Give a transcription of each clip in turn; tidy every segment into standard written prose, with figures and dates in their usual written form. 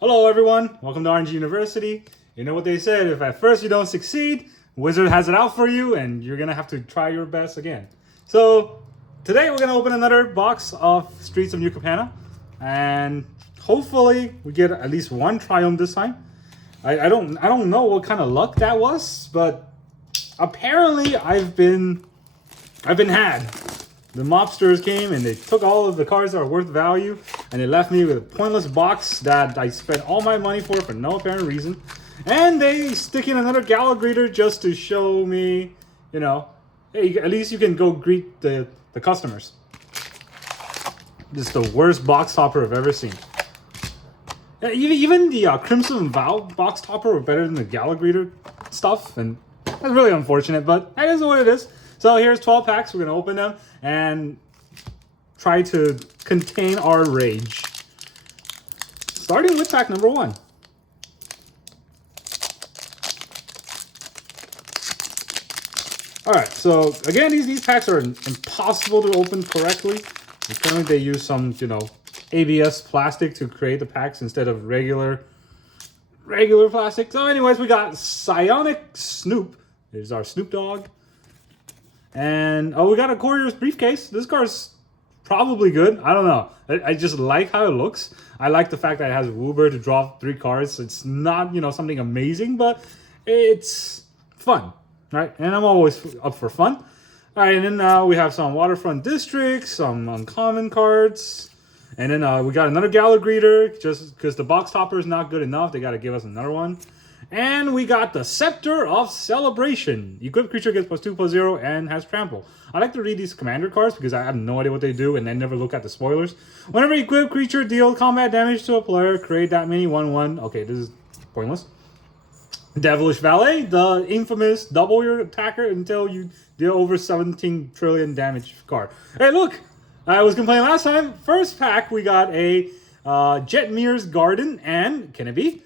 Hello everyone, welcome to Orange University. You know what they said, if at first you don't succeed, Wizard has it out for you and you're gonna have to try your best again. So today we're gonna open another box of Streets of New Capenna and hopefully we get at least one Triumph this time. I don't know what kind of luck that was, but apparently I've been had. The mobsters came and they took all of the cards that are worth value and they left me with a pointless box that I spent all my money for no apparent reason. And they stick in another Gala greeter just to show me, you know, hey, at least you can go greet the customers. This is the worst box topper I've ever seen. Even the Crimson Vow box topper were better than the Gala greeter stuff, and that's really unfortunate, but that is what it is. So here's 12 packs. We're going to open them and try to contain our rage. Starting with pack number 1. Alright, so again, these packs are impossible to open correctly. Apparently they use some, ABS plastic to create the packs instead of regular plastic. So anyways, we got Psionic Snoop. There's our Snoop Dogg. And, we got a Courier's Briefcase. This card's probably good. I don't know. I just like how it looks. I like the fact that it has Woober to draw 3 cards. It's not, something amazing, but it's fun, right? And I'm always up for fun. All right, and then now we have some Waterfront Districts, some uncommon cards. And then we got another Gala Greeter, just because the box topper is not good enough. They got to give us another one. And we got the Scepter of Celebration. Equipped creature gets +2/+0 and has trample. I like to read these commander cards because I have no idea what they do and then never look at the spoilers. Whenever equipped creature deals combat damage to a player, create that many 1/1. Okay, this is pointless. Devilish Valet, the infamous double your attacker until you deal over 17 trillion damage card. Hey, look! I was complaining last time. First pack, we got a Jetmir's Garden and, can it be?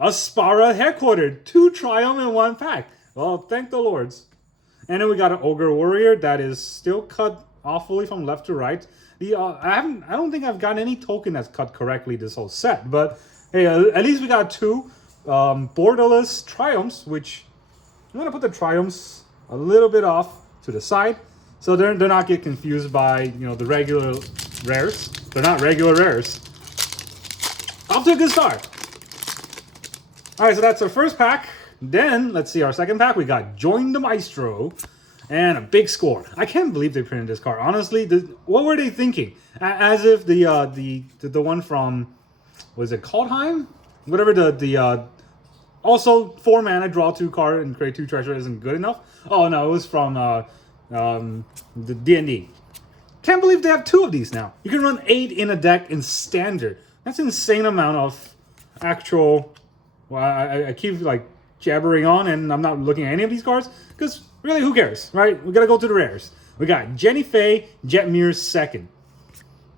Aspara Headquartered. 2 Triumph in 1 pack. Well, thank the lords. And then we got an Ogre Warrior that is still cut awfully from left to right. I don't think I've got any token that's cut correctly this whole set, but hey, at least we got 2 borderless Triumphs, which I'm gonna put the Triumphs a little bit off to the side, so they're not get confused by the regular rares. They're not regular rares. Off to a good start. All right, so that's our first pack. Then, let's see our second pack. We got Join the Maestro and a big score. I can't believe they printed this card. Honestly, what were they thinking? As if the one from, was it Kaldheim? Whatever the also 4 mana, draw 2 card and create 2 treasure isn't good enough. Oh no, it was from the D&D. Can't believe they have 2 of these now. You can run 8 in a deck in standard. That's an insane amount of actual. Well, I keep jabbering on and I'm not looking at any of these cards because really, who cares, right? We gotta go to the rares. We got Jenny Faye, Jetmir's second.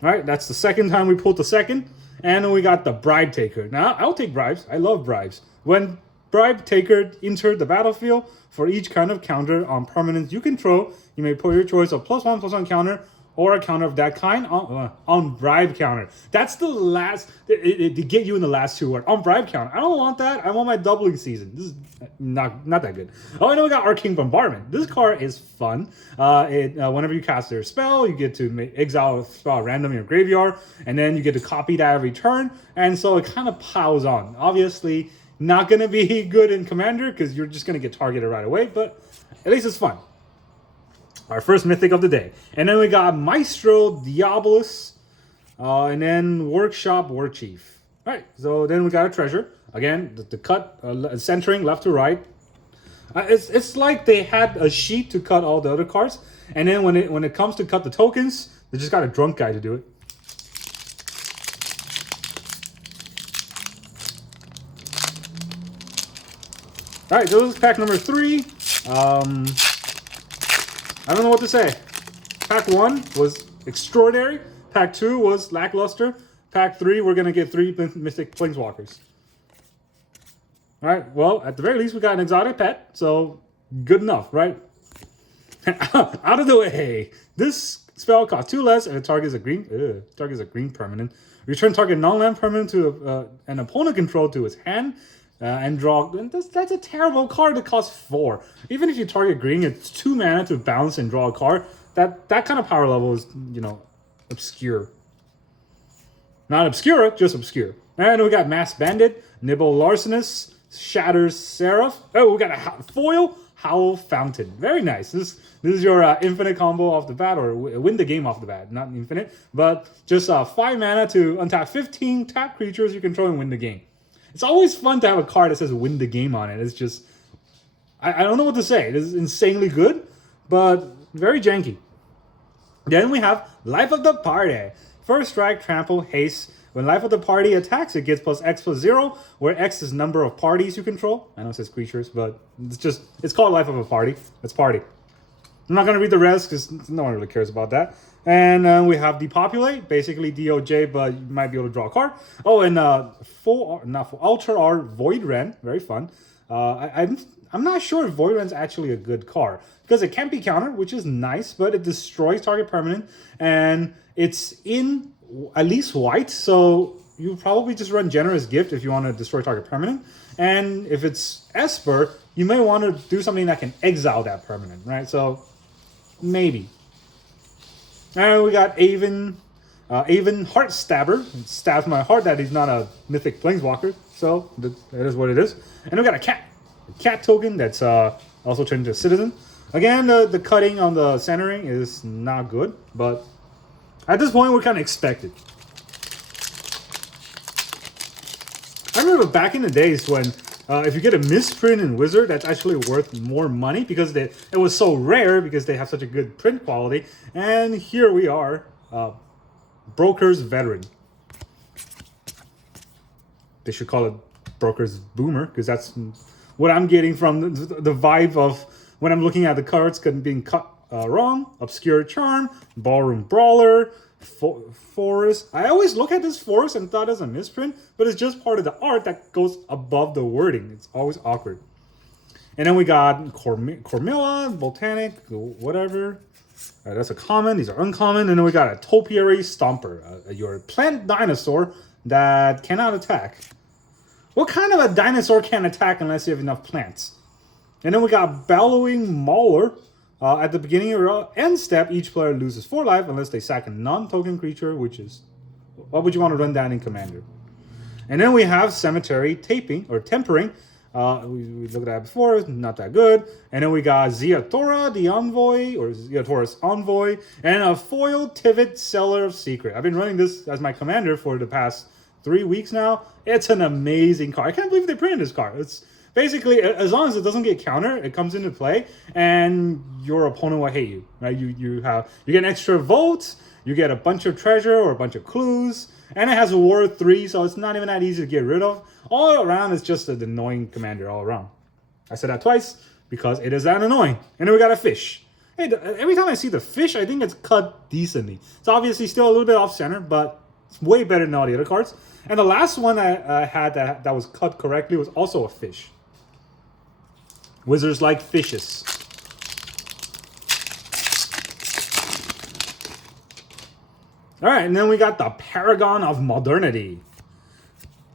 All right, that's the second time we pulled the second. And then we got the Bribe Taker. Now, I'll take bribes. I love bribes. When Bribe Taker enters the battlefield, for each kind of counter on permanents you control, you may put your choice of +1/+1 counter or a counter of that kind on bribe counter. That's the last, to get you in the last 2 words. On bribe counter. I don't want that. I want my doubling season. This is not that good. Oh, and then we got Arcane Bombardment. This card is fun. Whenever you cast their spell, you get to exile a spell random in your graveyard, and then you get to copy that every turn, and so it kind of piles on. Obviously, not going to be good in Commander, because you're just going to get targeted right away, but at least it's fun. Our first mythic of the day. And then we got Maestro Diabolus. And then Workshop War Chief. Alright, so then we got a treasure. Again, the cut, centering left to right. It's like they had a sheet to cut all the other cards. And then when it comes to cut the tokens, they just got a drunk guy to do it. Alright, so this is pack number 3. I don't know what to say. Pack 1 was extraordinary. Pack 2 was lackluster. Pack 3, we're going to get 3 Mystic Planeswalkers. Alright, well, at the very least, we got an exotic pet, so good enough, right? Out of the way. This spell costs 2 less, and it targets a green permanent. Return target non-land permanent to an opponent control to his hand. And draw. And that's a terrible card that costs 4. Even if you target green, it's 2 mana to bounce and draw a card. That kind of power level is, obscure. Not obscura, just obscure. And we got Mass Bandit, Nibble Larcenous, Shatters Seraph. Oh, we got a foil Howl Fountain. Very nice. This is your infinite combo off the bat, or win the game off the bat. Not infinite, but just 5 mana to untap 15 tap creatures you control and win the game. It's always fun to have a card that says win the game on it. It's just, I don't know what to say. It is insanely good, but very janky. Then we have Life of the Party. First strike, trample, haste. When Life of the Party attacks, it gets +X+0, where X is number of parties you control. I know it says creatures, but it's called Life of a Party. It's party. I'm not going to read the rest because no one really cares about that. And we have Depopulate, basically DOJ, but you might be able to draw a card. Oh, and Ultra R Void Ren, very fun. I'm not sure if Void Ren's actually a good card because it can't be countered, which is nice, but it destroys target permanent, and it's in at least white, so you probably just run Generous Gift if you want to destroy target permanent. And if it's Esper, you may want to do something that can exile that permanent, right? So maybe. And we got Avon Heartstabber. It stabs my heart that he's not a mythic planeswalker, so that is what it is. And we got a cat token that's also turned into a citizen. Again, the cutting on the centering is not good, but at this point we're kind of expected. I remember back in the days when if you get a misprint in Wizard, that's actually worth more money because it was so rare because they have such a good print quality. And here we are, Broker's Veteran. They should call it Broker's Boomer because that's what I'm getting from the vibe of when I'm looking at the cards being cut wrong. Obscure Charm, Ballroom Brawler, Forest. I always look at this Forest and thought it was a misprint, but it's just part of the art that goes above the wording. It's always awkward. And then we got Cormilla, Volcanic, whatever. That's a common. These are uncommon. And then we got a Topiary Stomper, your plant dinosaur that cannot attack. What kind of a dinosaur can't attack unless you have enough plants? And then we got Bellowing Mauler. At the beginning of your end step, each player loses 4 life unless they sack a non-token creature, which is what would you want to run down in Commander. And then we have Cemetery Tempering. We looked at that before, not that good. And then we got Ziatora, the Envoy, or Ziatora's Envoy, and a foil Tivit, Seller of Secret. I've been running this as my commander for the past 3 weeks now. It's an amazing card. I can't believe they printed this card. It's basically, as long as it doesn't get countered, it comes into play, and your opponent will hate you, right? You get an extra vote, you get a bunch of treasure or a bunch of clues, and it has a War 3, so it's not even that easy to get rid of. All around, it's just an annoying commander all around. I said that twice because it is that annoying. And then we got a fish. Hey, every time I see the fish, I think it's cut decently. It's obviously still a little bit off center, but it's way better than all the other cards. And the last one I had that was cut correctly was also a fish. Wizards like fishes. All right, and then we got the Paragon of Modernity.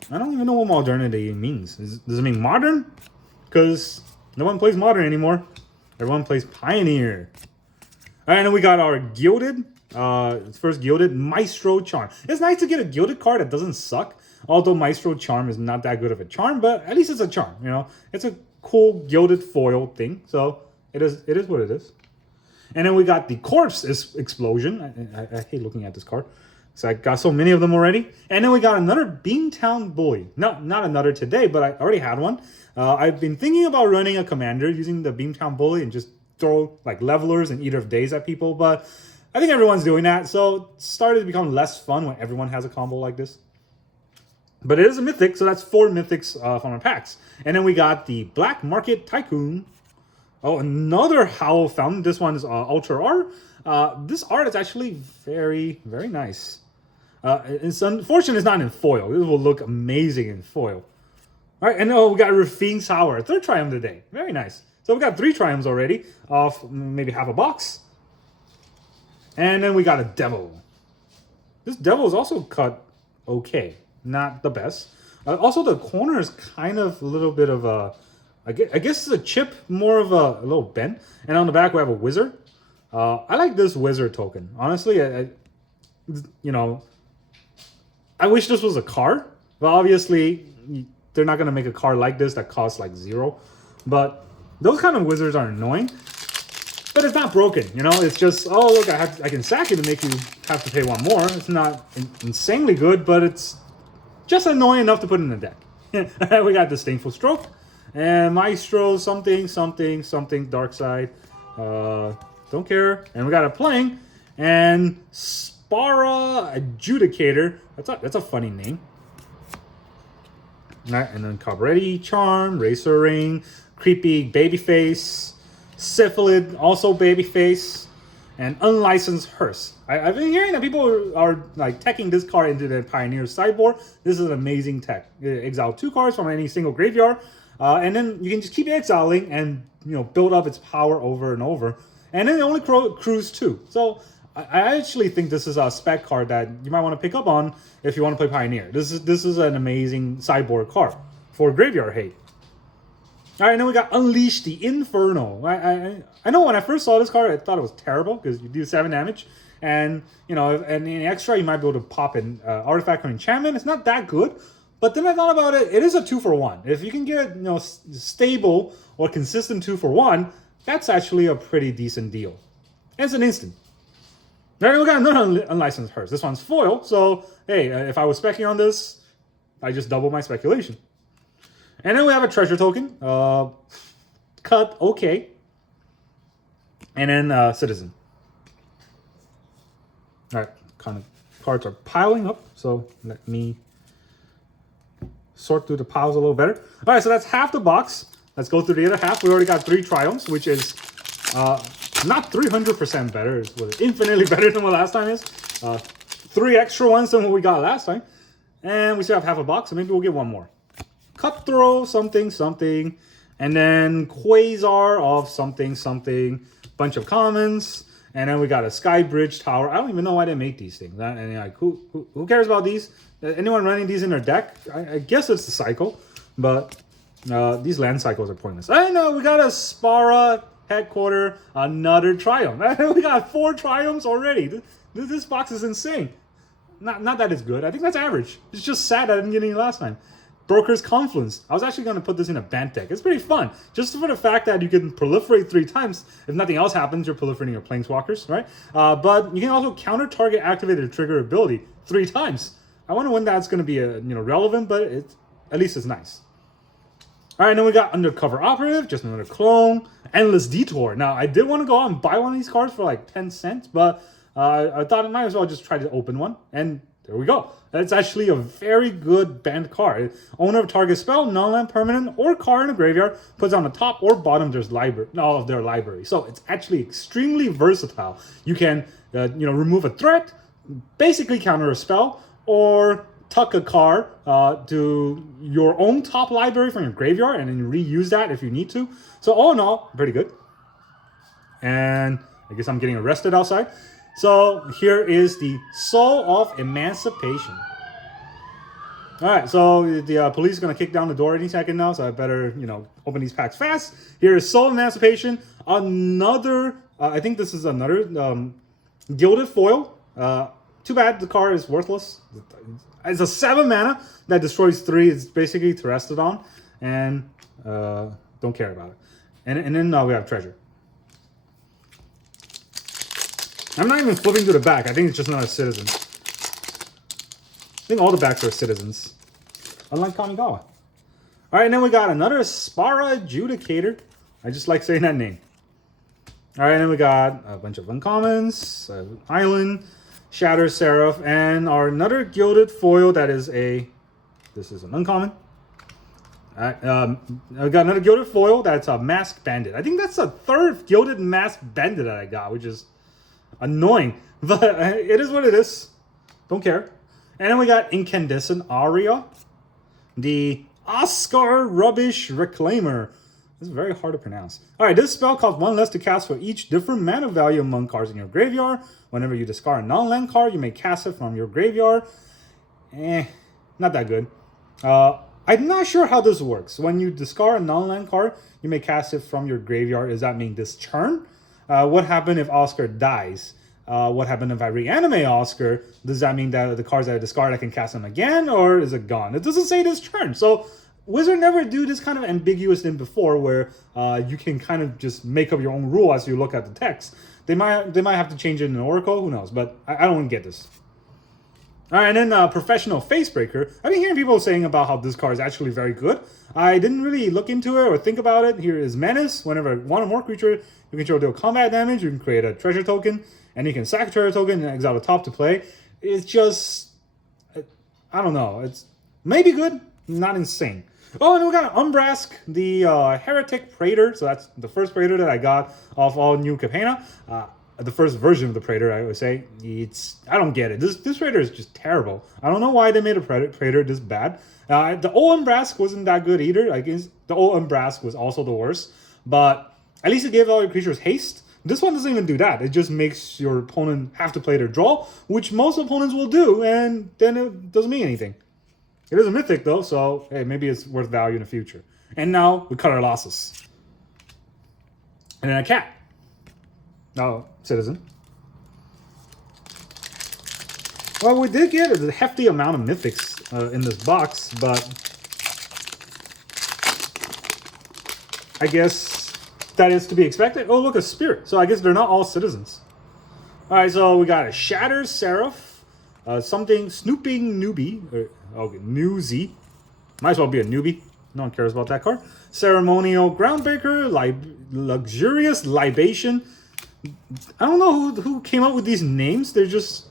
I don't even know what modernity means. Does it mean modern? Because no one plays modern anymore. Everyone plays Pioneer. All right, and then we got our Gilded. First Gilded Maestro Charm. It's nice to get a Gilded card that doesn't suck. Although Maestro Charm is not that good of a charm, but at least it's a charm. You know, it's a cool Gilded foil thing. So it is what it is. And then we got the Corpse Explosion. I hate looking at this card. So I got so many of them already. And then we got another Beantown Bully. No, not another today, but I already had one. I've been thinking about running a commander using the Beantown Bully and just throw like levelers and Eater of Days at people. But I think everyone's doing that. So it started to become less fun when everyone has a combo like this. But it is a mythic, so that's 4 mythics from our packs. And then we got the Black Market Tycoon. Oh, another Howl Fountain. This one is Ultra R. This art is actually very, very nice. It's unfortunate it's not in foil. This will look amazing in foil. All right, and we got Rafine Tower. 3rd Triumph today. Very nice. So we got 3 Triumphs already off maybe half a box. And then we got a Devil. This Devil is also cut okay, not the best. Also, the corner is kind of a little bit of a, I guess it's a chip, more of a little bent. And on the back we have a wizard. I like this wizard token. Honestly, you know, I wish this was a card, but obviously they're not gonna make a card like this that costs like 0. But those kind of wizards are annoying. But it's not broken, you know. It's just, oh look, I can sack it and make you have to pay 1 more. It's not insanely good, but it's just annoying enough to put in the deck. We got Disdainful Stroke and Maestro something Dark Side. Don't care. And we got a Playing and Obscura Adjudicator. That's a funny name. All right, and then Cabretti Charm, Racer Ring, Creepy Babyface, Syphilid, also Babyface, and Unlicensed Hearse. I've been hearing that people are like teching this card into the Pioneer sideboard. This is an amazing tech. Exile 2 cards from any single graveyard, and then you can just keep exiling and build up its power over and over. And then it only accrues 2. So I actually think this is a spec card that you might want to pick up on if you want to play Pioneer. This is an amazing sideboard card for graveyard hate. All right, and then we got Unleash the Inferno. I know when I first saw this card, I thought it was terrible because you do 7 damage, and and in extra you might be able to pop an artifact or enchantment. It's not that good, but then I thought about it. It is a 2-for-1. If you can get stable or consistent 2-for-1, that's actually a pretty decent deal. And it's an instant. Then we got another Unlicensed Hearse. This one's foil, so hey, if I was specking on this, I just double my speculation. And then we have a treasure token, cut, okay, and then Citizen. All right, kind of cards are piling up, so let me sort through the piles a little better. All right, so that's half the box. Let's go through the other half. We already got 3 Triumphs, which is not 300% better. It's infinitely better than what last time is. 3 extra ones than what we got last time. And we still have half a box, so maybe we'll get 1 more. Cutthroat, something, and then Quasar of something, bunch of commons, and then we got a Sky Bridge Tower. I don't even know why they make these things. And like, who cares about these? Anyone running these in their deck? I guess it's the cycle, but these land cycles are pointless. I know we got a Spara headquarter, another Triumph. We got 4 Triumphs already. This box is insane. Not that it's good. I think that's average. It's just sad I didn't get any last time. Broker's Confluence. I was actually going to put this in a Bant deck. It's pretty fun. Just for the fact that you can proliferate 3 times. If nothing else happens, you're proliferating your Planeswalkers, right? But you can also counter target activated trigger ability 3 times. I wonder when that's going to be relevant, but at least it's nice. All right, then we got Undercover Operative, just another clone. Endless Detour. Now, I did want to go out and buy one of these cards for like 10 cents, but I thought I might as well just try to open one. And there we go. That's actually a very good banned card. Owner of target spell, non-land permanent, or card in a graveyard puts on the top or bottom of their library. So it's actually extremely versatile. You can remove a threat, basically counter a spell, or tuck a card to your own top library from your graveyard and then reuse that if you need to. So all in all, pretty good. And I guess I'm getting arrested outside. So here is the Soul of Emancipation. All right, so the police is going to kick down the door any second now, so I better, open these packs fast. Here is Soul of Emancipation. Another, I think this is another Gilded Foil. Too bad the card is worthless. It's a 7 mana that destroys 3. It's basically Terrestodon, and don't care about it. And then we have Treasure. I'm not even flipping to the back. I think it's just another Citizen. I think all the backs are Citizens. Unlike Kamigawa. All right, and then we got another Spara Adjudicator. I just like saying that name. All right, and then we got a bunch of uncommons, Island, Shatter Seraph, and our another Gilded Foil that is this is an uncommon. All right, I got another Gilded Foil that's a Masked Bandit. I think that's the 3rd Gilded Masked Bandit that I got, which is annoying, but it is what it is. Don't care. And then we got Incandescent Aria, the Oscar Rubbish Reclaimer. This is very hard to pronounce. All right, this spell costs 1 less to cast for each different mana value among cards in your graveyard. Whenever you discard a non-land card, you may cast it from your graveyard. not that good. I'm not sure how this works. When you discard a non-land card, you may cast it from your graveyard. Does that mean this turn? What happened if Oscar dies? What happened if I reanimate Oscar? Does that mean that the cards that I discard, I can cast them again? Or is it gone? It doesn't say this turn. So Wizard never do this kind of ambiguous thing before where you can kind of just make up your own rule as you look at the text. They might have to change it in Oracle. Who knows? But I don't get this. All right, and then Professional Facebreaker. I've been hearing people saying about how this card is actually very good. I didn't really look into it or think about it. Here is Menace. Whenever one or more creature you control deal combat damage, you can create a treasure token, and you can sack a treasure token and exile the top to play. It's just, I don't know. It's maybe good, not insane. Oh, and we got Umbrask, the Heretic Praetor. So that's the first Praetor that I got off all new Capenna. The first version of the Praetor, I would say. I don't get it. This Praetor is just terrible. I don't know why they made a Praetor this bad. The old Umbrask wasn't that good either. I guess the old Umbrask was also the worst. But at least it gave all your creatures haste. This one doesn't even do that. It just makes your opponent have to play their draw, which most opponents will do, and then it doesn't mean anything. It is a mythic though, so hey, maybe it's worth value in the future. And now we cut our losses. And then a cat. No, citizen. Well, we did get a hefty amount of mythics in this box, but I guess that is to be expected. Oh, look, a spirit. So I guess they're not all citizens. All right, so we got a Shattered Seraph, something Snooping Newbie, okay, Newsy. Might as well be a newbie. No one cares about that card. Ceremonial Groundbreaker, Luxurious Libation. I don't know who came up with these names. They're just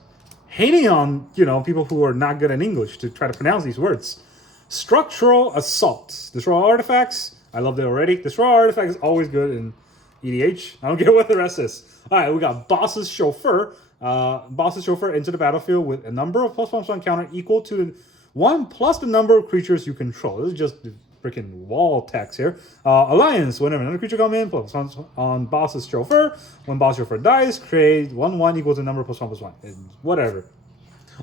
hating on, people who are not good at English to try to pronounce these words. Structural Assault. Destroy artifacts. I loved it already. Destroy artifacts is always good in EDH. I don't care what the rest is. All right, we got Boss's Chauffeur. Boss's Chauffeur into the battlefield with a number of +1/+1 counter equal to 1 plus the number of creatures you control. This is just freaking wall text here. Alliance. Whenever another creature comes in, +1 on Boss's Chauffeur. When Boss Chauffeur dies, create 1/1 equal to the number +1/+1. Whatever.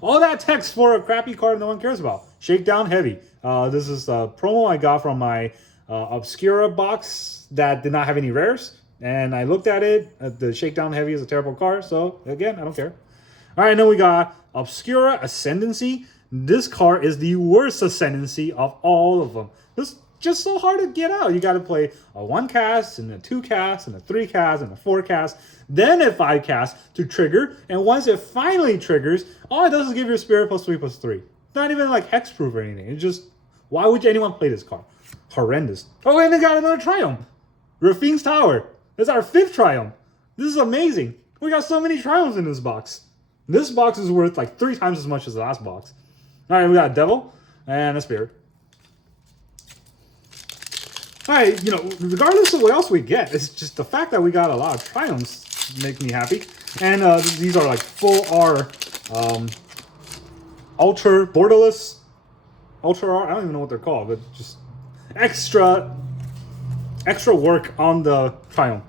All that text for a crappy card no one cares about. Shakedown Heavy. This is a promo I got from my Obscura box that did not have any rares. And I looked at it. The Shakedown Heavy is a terrible card. So, again, I don't care. All right, now we got Obscura Ascendancy. This card is the worst Ascendancy of all of them. This is just so hard to get out. You got to play a 1 cast, and a 2 cast, and a 3 cast, and a 4 cast, then a 5 cast to trigger. And once it finally triggers, all it does is give your spirit +3/+3. Not even like hexproof or anything. It's just, why would anyone play this card? Horrendous. Oh, and they got another Triumph. Rafine's Tower. This is our 5th Triumph. This is amazing. We got so many Triumphs in this box. This box is worth like 3 times as much as the last box. All right, we got a Devil and a Spirit. All right, regardless of what else we get, it's just the fact that we got a lot of Triumphs make me happy. And these are like full R, Ultra Borderless, Ultra R. I don't even know what they're called, but just extra work on the Triumph.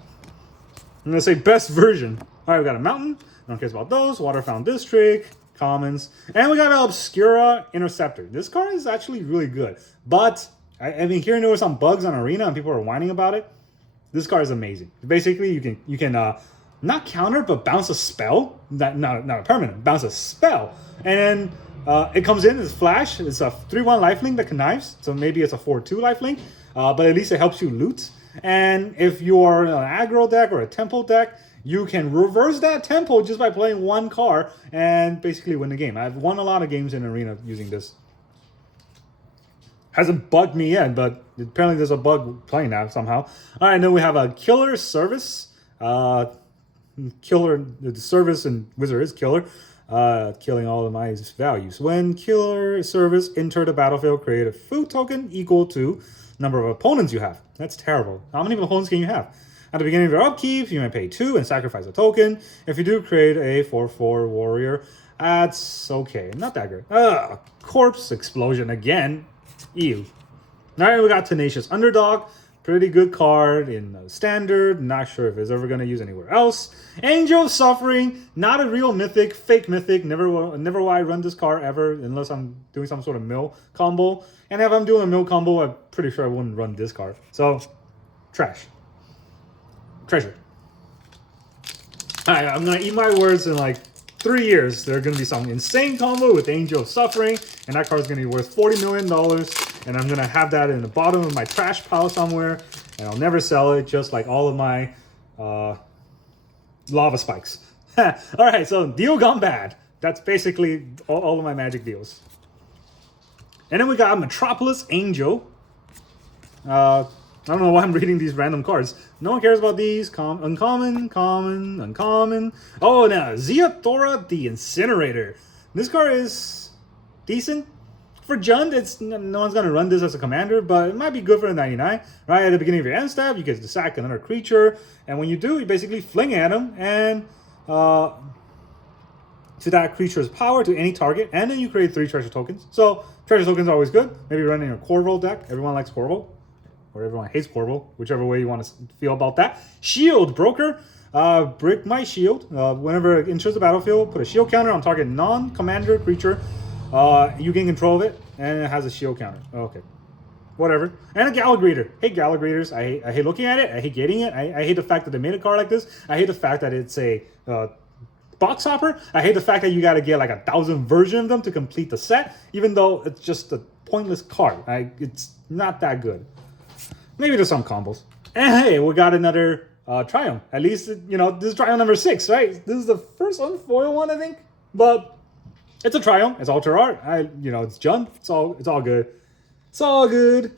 I'm gonna say best version. All right, we got a Mountain. No one cares about those. Waterfound District, commons, and we got an Obscura Interceptor. This card is actually really good, but I've been hearing there were some bugs on Arena and people are whining about it. This card is amazing. Basically, you can not counter but bounce a spell. Not a permanent. Bounce a spell, and then it comes in as flash. It's a 3/1 lifelink that connives, so maybe it's a 4/2 lifelink, but at least it helps you loot. And if you're an aggro deck or a tempo deck, you can reverse that tempo just by playing 1 card and basically win the game. I've won a lot of games in Arena using this. Hasn't bugged me yet, but apparently there's a bug playing that somehow. All right, then we have a Killer Service. Killer, the service and Wizard is Killer. Killing all of my values. When Killer Service enter the battlefield, create a food token equal to number of opponents you have. That's terrible. How many opponents can you have? At the beginning of your upkeep, you may pay 2 and sacrifice a token. If you do, create a 4/4 warrior. That's okay. Not that good. Corpse Explosion again. Ew. All right, we got Tenacious Underdog. Pretty good card in standard. Not sure if it's ever going to use anywhere else. Angel of Suffering. Not a real mythic. Fake mythic. Never will I run this card ever unless I'm doing some sort of mill combo. And if I'm doing a mill combo, I'm pretty sure I wouldn't run this card. So, trash. Treasure. Alright, I'm going to eat my words in like 3 years. There's going to be some insane combo with Angel of Suffering. And that card's going to be worth $40 million. And I'm going to have that in the bottom of my trash pile somewhere. And I'll never sell it, just like all of my lava spikes. Alright, so deal gone bad. That's basically all of my Magic deals. And then we got Metropolis Angel. I don't know why I'm reading these random cards. No one cares about these. Uncommon, common, uncommon. Oh, now, Zeothora the Incinerator. This card is decent. For Jund, no one's going to run this as a commander, but it might be good for a 99. Right at the beginning of your end step, you get to sack another creature. And when you do, you basically fling at them and to that creature's power to any target. And then you create 3 treasure tokens. So, treasure tokens are always good. Maybe running a Corvo deck. Everyone likes Corvo. Or everyone hates Corvo, whichever way you want to feel about that. Shield Broker. Brick my shield. Whenever it enters the battlefield, put a shield counter on target non-commander creature. You gain control of it, and it has a shield counter. Okay. Whatever. And a Gallagreater. Hate Gallagreaters. I hate looking at it. I hate getting it. I hate the fact that they made a card like this. I hate the fact that it's a box hopper. I hate the fact that you got to get like 1,000 versions of them to complete the set, even though it's just a pointless card. It's not that good. Maybe there's some combos. And hey, we got another Triumph. At least, this is Triumph number 6, right? This is the first unfoil one, I think. But it's a Triumph. It's Ultra Art. It's Jund. It's all good. It's all good.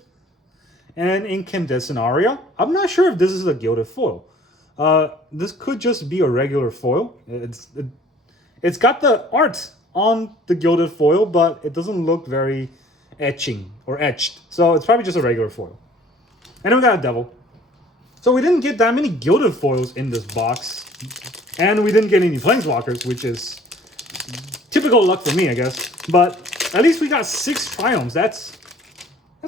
And Incandescent Aria. I'm not sure if this is a gilded foil. This could just be a regular foil. It's got the art on the gilded foil, but it doesn't look very etched. So it's probably just a regular foil. And then we got a Devil. So we didn't get that many gilded foils in this box. And we didn't get any Planeswalkers, which is typical luck for me, I guess. But at least we got 6 Triumphs. That's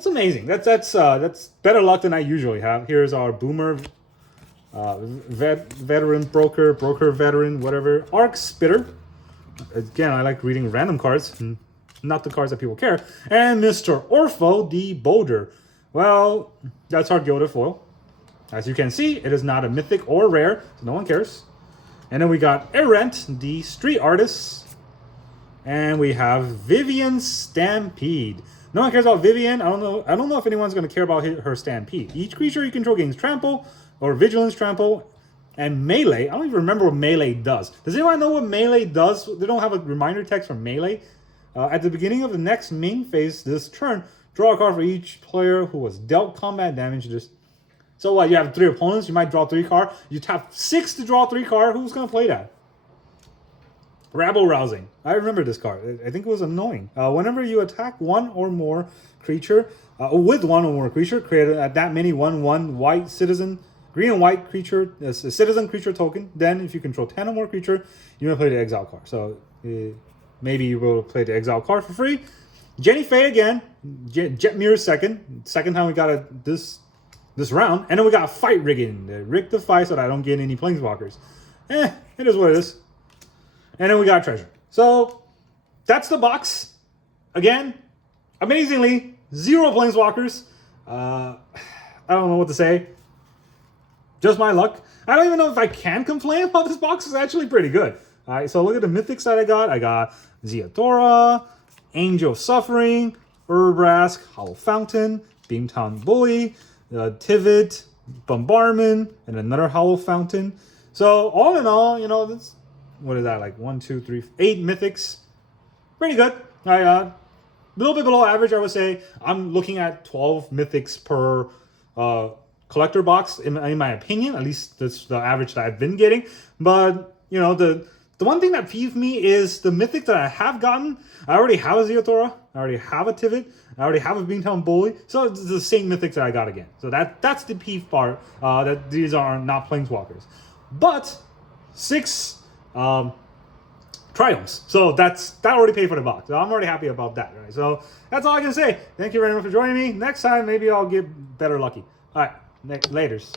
amazing. That's better luck than I usually have. Here's our Boomer, Veteran Broker, Veteran, whatever. Arc Spitter. Again, I like reading random cards, not the cards that people care. And Mr. Orpho, the Boulder. Well, that's our gilded foil. As you can see, it is not a mythic or rare, so no one cares. And then we got Errant, the Street Artist. And we have Vivian Stampede. No one cares about Vivian. I don't know if anyone's going to care about her Stampede. Each creature you control gains Trample or Vigilance Trample and Melee. I don't even remember what Melee does. Does anyone know what Melee does? They don't have a reminder text for Melee. At the beginning of the next main phase this turn, draw a card for each player who was dealt combat damage. So what? You have 3 opponents. You might draw 3 cards. You tap 6 to draw 3 cards. Who's going to play that? Rabble Rousing. I remember this card. I think it was annoying. Whenever you attack one or more creature, with one or more creature, create that many 1/1 white citizen, green and white creature, a citizen creature token. Then if you control 10 or more creature, you may play the exile card. So maybe you will play the exile card for free. Jenny Faye again. Jet Mirror second. Second time we got this round. And then we got Fight Rigging. Rig the fight so that I don't get any Planeswalkers. It is what it is. And then we got Treasure. So that's the box. Again, amazingly, 0 Planeswalkers. I don't know what to say. Just my luck. I don't even know if I can complain about this box. It's actually pretty good. All right, so look at the mythics that I got. I got Zeothora, Angel of Suffering, Urbrask, Hollow Fountain, Beamtown Bully, Tivit, Bombardment, and another Hollow Fountain. So all in all, that's, what is that, like 1, 2, 3, 8 mythics. Pretty good. A little bit below average, I would say. I'm looking at 12 mythics per collector box, in my opinion. At least that's the average that I've been getting. But, the one thing that peeved me is the mythic that I have gotten. I already have a Zeothora. I already have a Tivit. I already have a Beamtown Bully. So it's the same mythics that I got again. So that's the peeve part, that these are not Planeswalkers. But 6 Triumphs. So that already paid for the box. So I'm already happy about that. Right? So that's all I can say. Thank you very much for joining me. Next time, maybe I'll get better lucky. All right. Laters.